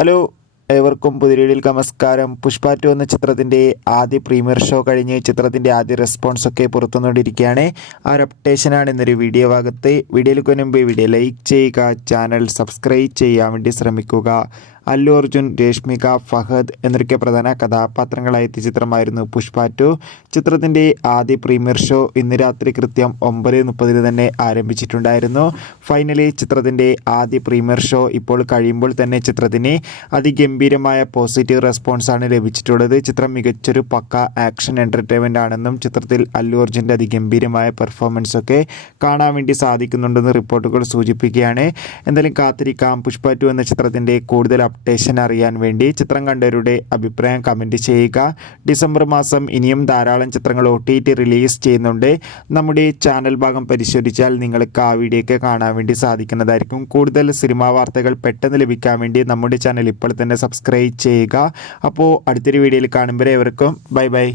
Hello, ഏവർക്കും പുതിയ വീഡിയോയിലേക്ക് നമസ്കാരം. പുഷ്പ 2 എന്ന ചിത്രത്തിൻ്റെ ആദ്യ പ്രീമിയർ ഷോ കഴിഞ്ഞ് ചിത്രത്തിൻ്റെ ആദ്യ റെസ്പോൺസൊക്കെ പുറത്തുനിന്നുകൊണ്ടിരിക്കുകയാണ്. ആ ഒരു അപ്ഡേഷനാണ് ഇന്നൊരു വീഡിയോ ഭാഗത്ത്. വീഡിയോയിലേക്ക് മുൻപ് വീഡിയോ ലൈക്ക് ചെയ്യുക, ചാനൽ സബ്സ്ക്രൈബ് ചെയ്യാൻ വേണ്ടി ശ്രമിക്കുക. അല്ലു അർജുൻ, രശ്മിക, ഫഹദ് എന്നൊക്കെ പ്രധാന കഥാപാത്രങ്ങളായ എത്തിയ ചിത്രമായിരുന്നു പുഷ്പ 2. ചിത്രത്തിൻ്റെ ആദ്യ പ്രീമിയർ ഷോ ഇന്ന് രാത്രി കൃത്യം 9:30 തന്നെ ആരംഭിച്ചിട്ടുണ്ടായിരുന്നു. ഫൈനലി ചിത്രത്തിൻ്റെ ആദ്യ പ്രീമിയർ ഷോ ഇപ്പോൾ കഴിയുമ്പോൾ തന്നെ ചിത്രത്തിന് അതിഗംഭീരമായ പോസിറ്റീവ് റെസ്പോൺസാണ് ലഭിച്ചിട്ടുള്ളത്. ചിത്രം മികച്ചൊരു പക്ക ആക്ഷൻ എൻ്റർടൈൻമെൻ്റ് ആണെന്നും ചിത്രത്തിൽ അല്ലു അർജുൻ്റെ അതിഗംഭീരമായ പെർഫോമൻസൊക്കെ കാണാൻ വേണ്ടി സാധിക്കുന്നുണ്ടെന്ന് റിപ്പോർട്ടുകൾ സൂചിപ്പിക്കുകയാണ്. എന്തായാലും കാത്തിരിക്കാം. പുഷ്പ 2 എന്ന ചിത്രത്തിൻ്റെ കൂടുതൽ അപ്ഡേഷൻ അറിയാൻ വേണ്ടി ചിത്രം കണ്ടവരുടെ അഭിപ്രായം കമൻറ്റ് ചെയ്യുക. ഡിസംബർ മാസം ഇനിയും ധാരാളം ചിത്രങ്ങൾ OTT റിലീസ് ചെയ്യുന്നുണ്ട്. നമ്മുടെ ചാനൽ ഭാഗം പരിശോധിച്ചാൽ നിങ്ങൾക്ക് ആ വീഡിയോ ഒക്കെ കാണാൻ വേണ്ടി സാധിക്കുന്നതായിരിക്കും. കൂടുതൽ സിനിമാ വാർത്തകൾ പെട്ടെന്ന് ലഭിക്കാൻ വേണ്ടി നമ്മുടെ ചാനൽ ഇപ്പോൾ തന്നെ സബ്സ്ക്രൈബ് ചെയ്യുക. അപ്പോൾ അടുത്തൊരു വീഡിയോയിൽ കാണുമ്പോൾ ഏവർക്കും ബൈ ബൈ.